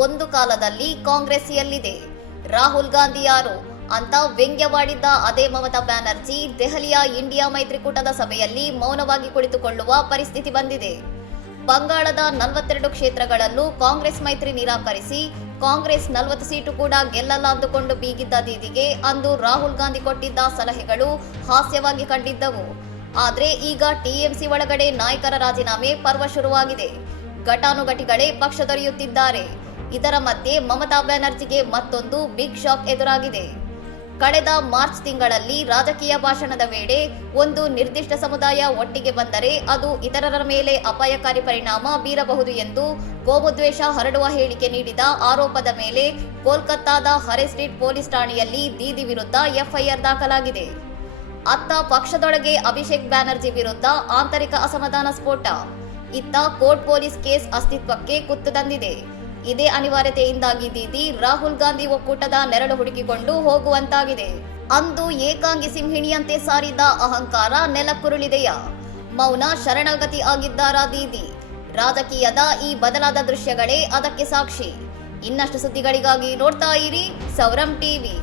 ಒಂದು ಕಾಲದಲ್ಲಿ ಕಾಂಗ್ರೆಸ್ ಎಲ್ಲಿದೆ, ರಾಹುಲ್ ಗಾಂಧಿ ಯಾರು ಅಂತ ವ್ಯಂಗ್ಯವಾಡಿದ್ದ ಅದೇ ಮಮತಾ ಬ್ಯಾನರ್ಜಿ ದೆಹಲಿಯ ಇಂಡಿಯಾ ಮೈತ್ರಿಕೂಟದ ಸಭೆಯಲ್ಲಿ ಮೌನವಾಗಿ ಕುಳಿತುಕೊಳ್ಳುವ ಪರಿಸ್ಥಿತಿ ಬಂದಿದೆ. ಬಂಗಾಳದ 42 ಕ್ಷೇತ್ರಗಳಲ್ಲೂ ಕಾಂಗ್ರೆಸ್ ಮೈತ್ರಿ ನಿರಾಕರಿಸಿ ಕಾಂಗ್ರೆಸ್ 40 ಸೀಟು ಕೂಡ ಗೆಲ್ಲಲ್ಲ ಅಂದುಕೊಂಡು ಬೀಗಿದ್ದ ದೀದಿಗೆ ಅಂದು ರಾಹುಲ್ ಗಾಂಧಿ ಕೊಟ್ಟಿದ್ದ ಸಲಹೆಗಳು ಹಾಸ್ಯವಾಗಿ ಕಂಡಿದ್ದವು. ಆದ್ರೆ ಈಗ ಟಿಎಂಸಿ ಒಳಗಡೆ ನಾಯಕರ ರಾಜೀನಾಮೆ ಪರ್ವ ಶುರುವಾಗಿದೆ. ಘಟಾನುಘಟಿಗಳೇ ಪಕ್ಷ ತೊರೆಯುತ್ತಿದ್ದಾರೆ. ಇದರ ಮಧ್ಯೆ ಮಮತಾ ಬ್ಯಾನರ್ಜಿಗೆ ಮತ್ತೊಂದು ಬಿಗ್ ಶಾಕ್ ಎದುರಾಗಿದೆ. ಕಳೆದ ಮಾರ್ಚ್ ತಿಂಗಳಲ್ಲಿ ರಾಜಕೀಯ ಭಾಷಣದ ವೇಳೆ ಒಂದು ನಿರ್ದಿಷ್ಟ ಸಮುದಾಯ ಒಟ್ಟಿಗೆ ಬಂದರೆ ಅದು ಇತರರ ಮೇಲೆ ಅಪಾಯಕಾರಿ ಪರಿಣಾಮ ಬೀರಬಹುದು ಎಂದು ಕೋಮುದ್ವೇಷ ಹರಡುವ ಹೇಳಿಕೆ ನೀಡಿದ ಆರೋಪದ ಮೇಲೆ ಕೋಲ್ಕತ್ತಾದ ಹರೆ ಸ್ಟ್ರೀಟ್ ಪೊಲೀಸ್ ಠಾಣೆಯಲ್ಲಿ ದೀದಿ ವಿರುದ್ಧ ಎಫ್ಐಆರ್ ದಾಖಲಾಗಿದೆ. ಅತ್ತ ಪಕ್ಷದೊಳಗೆ ಅಭಿಷೇಕ್ ಬ್ಯಾನರ್ಜಿ ವಿರುದ್ಧ ಆಂತರಿಕ ಅಸಮಾಧಾನ ಸ್ಫೋಟ, ಇತ್ತ ಕೋರ್ಟ್ ಪೊಲೀಸ್ ಕೇಸ್ ಅಸ್ತಿತ್ವಕ್ಕೆ ಕುತ್ತು ತಂದಿದೆ. ಇದೇ ಅನಿವಾರ್ಯತೆಯಿಂದಾಗಿ ದೀದಿ ರಾಹುಲ್ ಗಾಂಧಿ ಒಕ್ಕೂಟದ ನೆರಳು ಹುಡುಕಿಕೊಂಡು ಹೋಗುವಂತಾಗಿದೆ. ಅಂದು ಏಕಾಂಗಿ ಸಿಂಹಿಣಿಯಂತೆ ಸಾರಿದ ಅಹಂಕಾರ ನೆಲಕ್ಕುರುಳಿದೆಯಾ? ಮೌನ ಶರಣಾಗತಿ ಆಗಿದ್ದಾರಾ ದೀದಿ? ರಾಜಕೀಯದ ಈ ಬದಲಾದ ದೃಶ್ಯಗಳೇ ಅದಕ್ಕೆ ಸಾಕ್ಷಿ. ಇನ್ನಷ್ಟು ಸುದ್ದಿಗಳಿಗಾಗಿ ನೋಡ್ತಾ ಇರಿ ಸೌರಂ ಟಿವಿ.